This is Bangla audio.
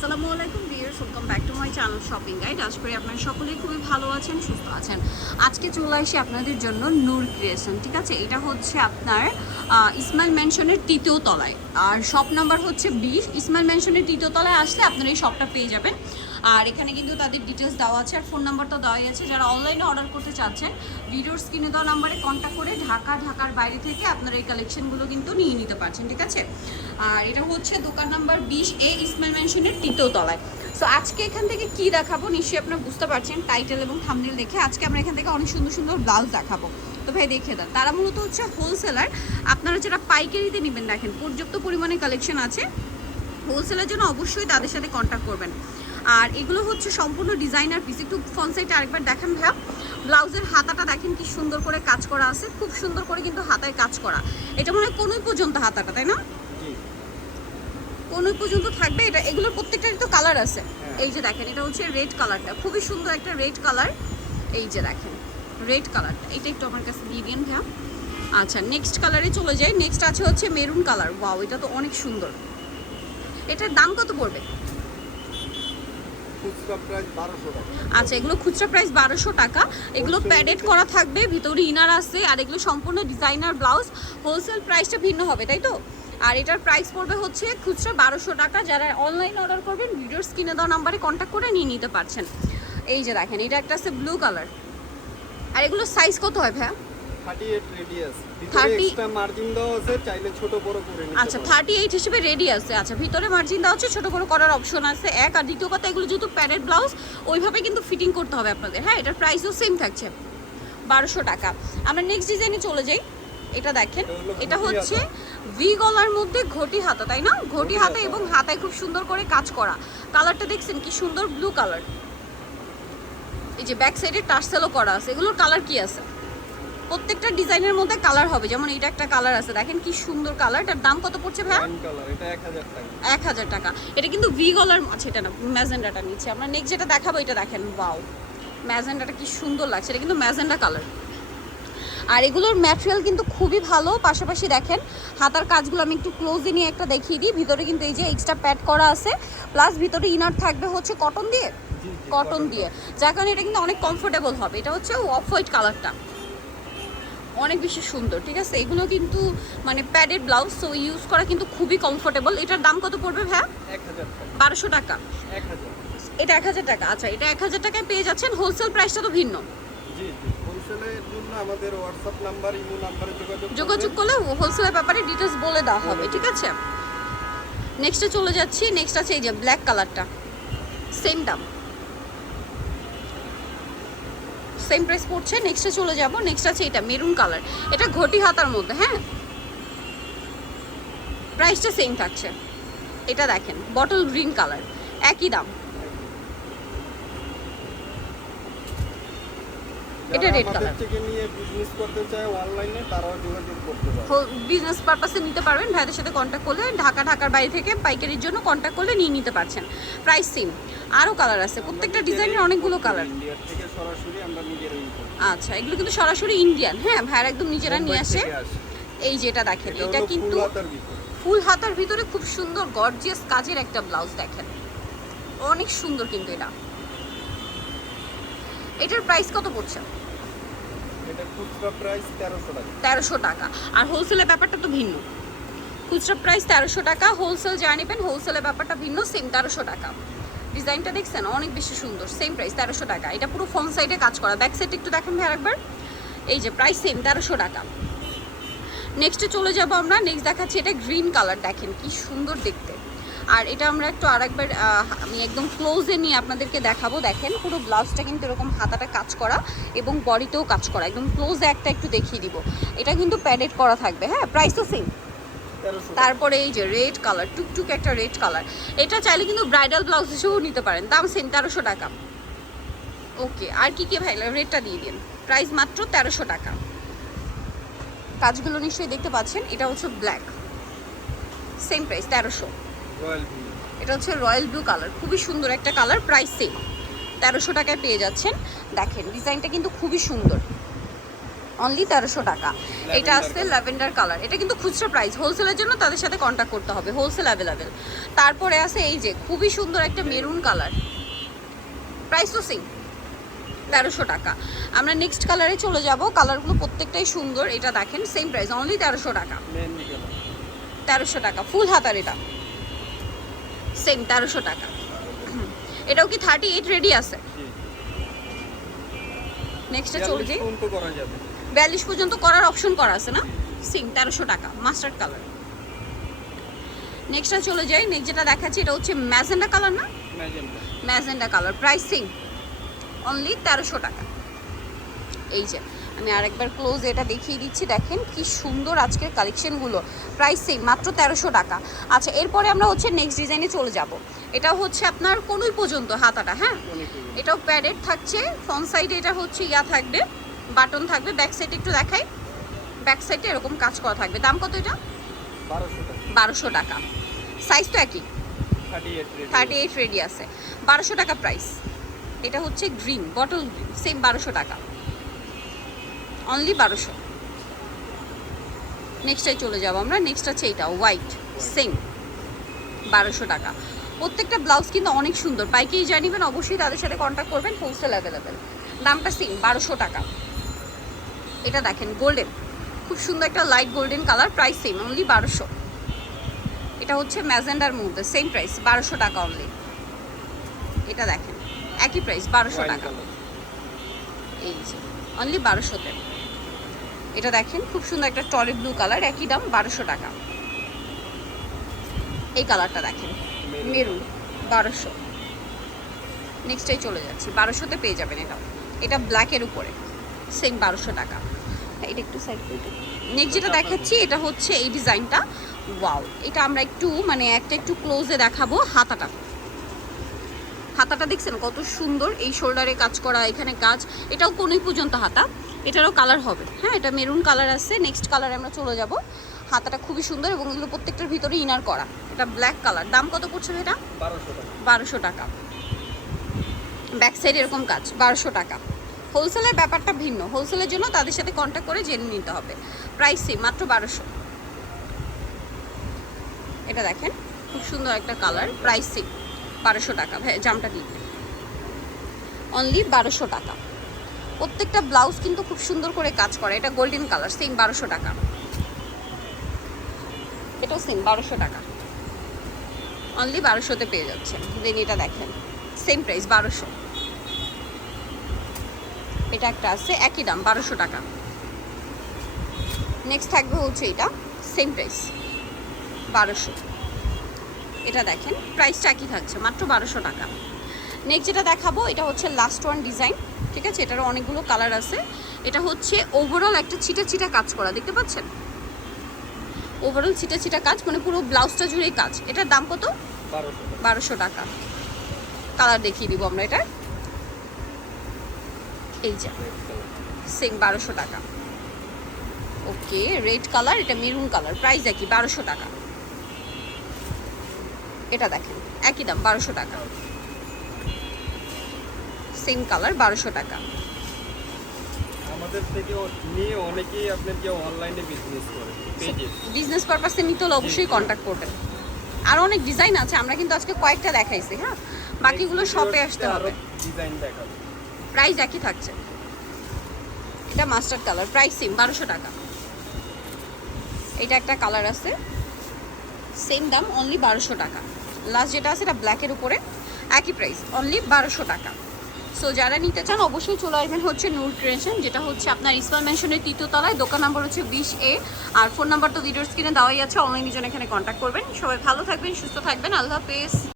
আসসালামু আলাইকুম viewers welcome back to my channel shopping guide আশা করি আপনারা সকলেই খুবই ভালো আছেন, সুস্থ আছেন। আজকে চলে আসি আপনাদের জন্য নূর ক্রিয়েশন ঠিক আছে? এটা হচ্ছে আপনার ইসমাইল ম্যানশনের তৃতীয় তলায়। আর শপ নাম্বার হচ্ছে বিশ ইসমাইল ম্যানশনের তৃতীয় তলায় আসলে আপনারা এই শপটা পেয়ে যাবেন। আর এখানে কিন্তু তাদের ডিটেলস দেওয়া আছে আর ফোন নাম্বারটা দেওয়াই আছে। যারা অনলাইনে অর্ডার করতে চাচ্ছেন, ভিডিওর স্ক্রিনে দেওয়া নাম্বারে কন্ট্যাক্ট করে ঢাকা, ঢাকার বাইরে থেকে আপনারা এই কালেকশনগুলো কিন্তু নিয়ে নিতে পারছেন, ঠিক আছে? আর এটা হচ্ছে দোকান নাম্বার বিশ এ ইসমাইল ম্যানশনের তৃতীয় তলায়। সো আজকে এখান থেকে কি দেখাবো নিশ্চয়ই আপনারা বুঝতে পারছেন টাইটেল এবং থামনেল দেখে আজকে আমরা এখান থেকে অনেক সুন্দর সুন্দর ব্লাউজ দেখাবো। তো ভাই দেখিয়ে দেন। তারা মূলত হচ্ছে হোলসেলার আপনারা যারা পাইকারিতে নেবেন, দেখেন পর্যাপ্ত পরিমাণে কালেকশন আছে। হোলসেলের জন্য অবশ্যই তাদের সাথে কন্ট্যাক্ট করবেন। আর এগুলো হচ্ছে সম্পূর্ণ ডিজাইনার পিস একটু ফ্রন্ট সাইডে আরেকবার দেখেন ভাইয়া। ব্লাউজের হাতাটা দেখেন কি সুন্দর করে কাজ করা আছে। খুব সুন্দর করে কিন্তু হাতায় কাজ করা। এটা মনে হয় কোনোই পর্যন্ত হাতাটা, তাই না? কোনোই পর্যন্ত থাকবে। এটা এগুলোর প্রত্যেকটারই তো কালার আছে। হ্যাঁ। এই যে দেখেন এটা হচ্ছে রেড কালারটা খুবই সুন্দর একটা রেড কালার এই যে দেখেন রেড কালারটা এটা একটু আমার কাছে দিয়ে দিন ভ্যাম আচ্ছা নেক্সট কালারে চলে যাই। নেক্সট আছে হচ্ছে মেরুন কালার বা এটা তো অনেক সুন্দর। এটার দাম কত পড়বে খুচরা প্রাইস বারোশো টাকা আচ্ছা এগুলো খুচরা প্রাইস বারোশো টাকা। এগুলো প্যাডেড করা থাকবে ভিতরে ইনার আছে আর এগুলো সম্পূর্ণ ডিজাইনার ব্লাউজ হোলসেল প্রাইসটা ভিন্ন হবে তাই তো? আর এটার প্রাইস পড়বে হচ্ছে খুচরা বারোশো টাকা। যারা অনলাইন অর্ডার করবেন ভিডিওর স্ক্রিনে দেওয়া নাম্বারে কন্ট্যাক্ট করে নিয়ে নিতে পারছেন। এই যে দেখেন এটা একটা আছে ব্লু কালার আর এগুলো সাইজ কত হয় ভাইয়া? থার্টি এইট রেডিয়াস ভিতরে 30 মার্জিন দেওয়া আছে চাইলে ছোট বড় করে আচ্ছা থার্টি এইট হিসেবে রেডি আছে। আচ্ছা ভিতরে মার্জিন দেওয়া হচ্ছে ছোটো করার অপশন আছে। এক আর দ্বিতীয় কথা এগুলো যেহেতু ব্লাউজ ওইভাবে কিন্তু ফিটিং করতে হবে আপনাদের। হ্যাঁ এটার প্রাইসও সেম থাকছে। বারোশো টাকা। আমরা নেক্সট ডিজাইনে চলে যাই। এটা দেখেন এটা হচ্ছে ভি গলার মধ্যে ঘটি হাতা তাই না? ঘটি হাতা। এবং হাতায় খুব সুন্দর করে কাজ করা। কালারটা দেখছেন কি সুন্দর ব্লু কালার এই যে ব্যাক সাইডে টার্সেলও করা আছে। এগুলোর কালার কি আছে? প্রত্যেকটা ডিজাইনের মধ্যে কালার হবে। যেমন এটা একটা কালার আছে। দেখেন কি সুন্দর কালার। এটার দাম কত পড়ছে ভাই কালার এটা এক হাজার টাকা। এটা কিন্তু ভি গলার আচ্ছা এটা না ম্যাজেন্ডাটা নিচ্ছে। আমরা নেক্সট যেটা দেখাবো এটা দেখেন বাও ম্যাজেন্ডাটা কি সুন্দর লাগছে। এটা কিন্তু ম্যাজেন্ডা কালার আর এগুলোর ম্যাটেরিয়াল কিন্তু খুবই ভালো। পাশাপাশি দেখেন হাতার কাজগুলো আমি একটু ক্লোজে নিয়ে একটা দেখিয়ে দিই। ভিতরে কিন্তু এই যে এক্সট্রা প্যাড করা আছে। প্লাস ভিতরে ইনার থাকবে হচ্ছে কটন দিয়ে? কটন দিয়ে। যার কারণে এটা কিন্তু অনেক কমফোর্টেবল হবে। এটা হচ্ছে অফ হোয়াইট কালারটা অনেক বেশি সুন্দর ঠিক আছে? এগুলো কিন্তু মানে প্যাডেড ব্লাউজ সো ইউজ করা কিন্তু খুবই কমফোর্টেবল এটার দাম কত পড়বে টাকা। বারোশো টাকা। এটা এক হাজার টাকা। আচ্ছা এটা এক হাজার টাকায় পেয়ে যাচ্ছেন। হোলসেল প্রাইসটা তো ভিন্ন। জি জি। হোলসেলের জন্য আমাদের হোয়াটসঅ্যাপ নাম্বার ইমো নাম্বারে যোগাযোগ যোগাযোগ করলে হোলসেলের ব্যাপারে ডিটেলস বলে দেওয়া হবে ঠিক আছে? নেক্সটে চলে যাচ্ছি। নেক্সট আছে এই যে ব্ল্যাক কালারটা সেম দাম। সেম প্রাইস পড়ছে নেক্সটে চলে যাব নেক্সট আছে এটা মেরুন কালার এটা ঘটি হাতার মধ্যে হ্যাঁ? প্রাইসটা সেম থাকছে। এটা দেখেন বটল গ্রিন কালার একই দাম। এটা red আমাদের থেকে নিয়ে বিজনেস করতে চায় অনলাইনে তারাও যোগাযোগ করতে পারে বিজনেস পারপাসে নিতে পারবেন ভাইদের সাথে কন্ট্যাক্ট করলে ঢাকা ঢাকার বাইরে থেকে পাইকারির জন্য কন্ট্যাক্ট করলে নিয়ে নিতে পারছেন। প্রাইস সেম আরও কালার আছে। প্রত্যেকটা ডিজাইনের অনেকগুলো কালার থেকে সরাসরি আমরা নিজেরাই আচ্ছা এগুলো কিন্তু সরাসরি ইন্ডিয়ান হ্যাঁ ভাইয়ার একদম নিজেরা নিয়ে আসে। এই যেটা দেখেন এটা কিন্তু ফুল হাতার ভিতরে। ফুল হাতার ভিতরে খুব সুন্দর গর্জিয়াস কাজের একটা ব্লাউজ দেখেন। অনেক সুন্দর কিন্তু এটা। এটার প্রাইস কত পড়ছে এটা খুচরা প্রাইস তেরোশো টাকা। আর হোলসেলের ব্যাপারটা তো ভিন্ন। খুচরা প্রাইস তেরোশো টাকা হোলসেল যা নেবেন হোলসেলের ব্যাপারটা ভিন্ন সেম তেরোশো টাকা। ডিজাইনটা দেখছেন? অনেক বেশি সুন্দর সেম প্রাইস তেরোশো টাকা। এটা পুরো ফ্রন্ট সাইডে কাজ করা। ব্যাক সাইড একটু দেখেন ভাই একবার এই যে প্রাইস সেম তেরোশো টাকা। নেক্সটে চলে যাব আমরা। নেক্সট দেখাচ্ছি এটা গ্রিন কালার দেখেন কি সুন্দর দেখতে। আর এটা আমরা একটু আরেকবার আমি একদম ক্লোজে নিয়ে আপনাদেরকে দেখাবো। দেখেন পুরো ব্লাউজটা কিন্তু এরকম হাতাটা কাজ করা এবং বডিতেও কাজ করা। একদম ক্লোজে একটা একটু দেখিয়ে দিব। এটা কিন্তু প্যাডেড করা থাকবে হ্যাঁ? প্রাইস তো সেম তারপরে এই যে রেড কালার টুকটুক একটা রেড কালার এটা চাইলে কিন্তু ব্রাইডাল ব্লাউজ হিসেবেও নিতে পারেন। দাম সেম তেরোশো টাকা। ওকে আর কি কি ভাই? রেটটা দিয়ে দিন। প্রাইস মাত্র তেরোশো টাকা। কাজগুলো নিশ্চয়ই দেখতে পাচ্ছেন। এটা হচ্ছে ব্ল্যাক সেম প্রাইস তেরোশো। এটা হচ্ছে রয়্যাল ব্লু কালার খুবই সুন্দর একটা কালার প্রাইস সেম তেরোশো টাকায় পেয়ে যাচ্ছেন। দেখেন ডিজাইনটা কিন্তু খুবই সুন্দর। অনলি তেরোশো টাকা। এটা আসছে ল্যাভেন্ডার কালার এটা কিন্তু খুচরা প্রাইস হোলসেলের জন্য তাদের সাথে কন্ট্যাক্ট করতে হবে। হোলসেল অ্যাভেলেবেল তারপরে আছে এই যে খুবই সুন্দর একটা মেরুন কালার প্রাইস তো সেম তেরোশো টাকা। আমরা নেক্সট কালারে চলে যাব। কালারগুলো প্রত্যেকটাই সুন্দর। এটা দেখেন সেম প্রাইস অনলি তেরোশো টাকা। তেরোশো টাকা। ফুল হাতার এটা। সেম তেরোশো টাকা। এটাও কি থার্টি এইট রেডি আছে নেক্সটে চলে যাই পর্যন্ত করা যাবে। বিয়াল্লিশ পর্যন্ত করার অপশন করা আছে না? সিং তেরোশো টাকা মাস্টার্ড কালার নেক্সটটা চলে যাই। নেক্সট যেটা দেখাচ্ছি এটা হচ্ছে ম্যাজেন্ডা কালার না? ম্যাজেন্ডা। কালার প্রাইস সিং অনলি তেরোশো টাকা। এই যে আমি আরেকবার ক্লোজ এটা দেখিয়ে দিচ্ছি। দেখেন কি সুন্দর আজকের কালেকশনগুলো প্রাইস সেম মাত্র তেরোশো টাকা। আচ্ছা এরপরে আমরা হচ্ছে নেক্সট ডিজাইনে চলে যাব। এটা হচ্ছে আপনার কোনোই পর্যন্ত হাতাটা হ্যাঁ? এটাও প্যাডেড থাকছে। ফ্রন্ট সাইডে এটা হচ্ছে ইয়া থাকবে বাটন থাকবে। ব্যাক সাইডে একটু দেখাই। ব্যাক সাইডে এরকম কাজ করা থাকবে। দাম কত এটা? বারোশো টাকা। সাইজ তো একই। Thirty eight thirty eight ready আছে বারোশো টাকা প্রাইস এটা হচ্ছে গ্রিন বটল গ্রিন সেম বারোশো টাকা। অনলি বারোশো। নেক্সটে চলে যাব আমরা। নেক্সট হচ্ছে এটা হোয়াইট সেম বারোশো টাকা। প্রত্যেকটা ব্লাউজ কিন্তু অনেক সুন্দর। পাইকেই জানিবেন অবশ্যই তাদের সাথে কন্ট্যাক্ট করবেন হোলসেল অ্যাভেলেবেল দামটা সেম বারোশো টাকা। এটা দেখেন গোল্ডেন খুব সুন্দর একটা light golden colour price same only বারোশো। এটা হচ্ছে ম্যাজেন্ডার মধ্যে সেম প্রাইস বারোশো টাকা অনলি এটা দেখেন একই প্রাইস বারোশো টাকা। এই যে অনলি বারোশোতে। এটা দেখেন খুব সুন্দর একটা টরি ব্লু কালার একই দাম বারোশো টাকা। এই কালারটা দেখেন মেরুন বারোশো। নেক্সটে চলে যাচ্ছি বারোশোতে পেয়ে যাবেন এটা। এটা ব্ল্যাকের উপরে সেম বারোশো টাকা। এটা একটু সাইড করে নেক্সট যেটা দেখাচ্ছি এটা হচ্ছে এই ডিজাইনটা। ওয়াও এটা আমরা একটু মানে একটা একটু ক্লোজে দেখাবো হাতাটা। হাতাটা দেখছেন কত সুন্দর এই শোল্ডারে কাজ করা এখানে কাজ এটাও কোনোই পর্যন্ত হাতা? এটারও কালার হবে। হ্যাঁ এটা মেরুন কালার আছে। নেক্সট কালারে আমরা চলে যাব। হাতাটা খুবই সুন্দর এবং এগুলো প্রত্যেকটার ভিতরে ইনার করা। এটা ব্ল্যাক কালার দাম কত পড়ছে এটা? বারোশো টাকা। ব্যাক সাইড এরকম কাজ। বারোশো টাকা। হোলসেলের ব্যাপারটা ভিন্ন। হোলসেলের জন্য তাদের সাথে কন্ট্যাক্ট করে জেনে নিতে হবে। প্রাইস সেম মাত্র বারোশো। এটা দেখেন খুব সুন্দর একটা কালার প্রাইস সেম বারোশো টাকা। জামটা দিন অনলি বারোশো টাকা। প্রত্যেকটা ব্লাউজ কিন্তু খুব সুন্দর করে কাজ করে। এটা গোল্ডেন কালার সেম বারোশো টাকা। এটাও সেম বারোশো টাকা। অনলি বারোশোতে পেয়ে যাচ্ছেন। দেন এটা দেখেন সেম প্রাইস বারোশো। এটা একটা আছে, একই দাম, বারোশো টাকা। নেক্সট থাকবে হচ্ছে এটা সেম প্রাইস বারোশো। এটা দেখেন প্রাইসটা একই থাকছে, মাত্র বারোশো টাকা। নেক্সট যেটা দেখাবো, এটা হচ্ছে লাস্ট ওয়ান ডিজাইন ঠিক আছে? এটারও অনেকগুলো কালার আছে। এটা হচ্ছে ওভারঅল একটা ছিটা ছিটা কাজ করা দেখতে পাচ্ছেন? ওভারঅল ছিটা ছিটা কাজ মানে পুরো ব্লাউজটা জুড়েই কাজ। এটার দাম কত? বারোশো টাকা। কালার দেখিয়ে দিব আমরা এটা। এই যে সেম বারোশো টাকা। ওকে রেড কালার এটা মেরুন কালার প্রাইস একই বারোশো টাকা। এটা দেখেন একই দাম বারোশো টাকা। সেম কালার বারোশো টাকা। আমাদের থেকে নিয়ে অনেকেই আপনার যে অনলাইনে বিজনেস করে বিজনেস পারপাসে নিতে হলে অবশ্যই কন্ট্যাক্ট করবেন। আর অনেক ডিজাইন আছে আমরা কিন্তু আজকে কয়েকটা দেখাইছি হ্যাঁ? বাকিগুলো শপে আসতে হবে। ডিজাইন দেখাবো। প্রাইস একই থাকছে। এটা মাস্টার্ড কালার প্রাইস সেম বারোশো টাকা। এটা একটা কালার আছে। সেম দাম অনলি বারোশো টাকা। লাস্ট যেটা আছে এটা ব্ল্যাকের উপরে। একই প্রাইস অনলি বারোশো টাকা। সো যারা নিতে চান, অবশ্যই চলে আসবেন হচ্ছে নূর ক্রিয়েশন যেটা হচ্ছে আপনার ইসমাল মেনশনের তৃতীয় তলায়। দোকান নাম্বার হচ্ছে বিশ এ আর ফোন নাম্বার তো ভিডিওর স্ক্রিনে দেওয়াই আছে অনলাইনে জন্য এখানে কন্ট্যাক্ট করবেন। সবাই ভালো থাকবেন, সুস্থ থাকবেন। আল্লাহ হাফেজ।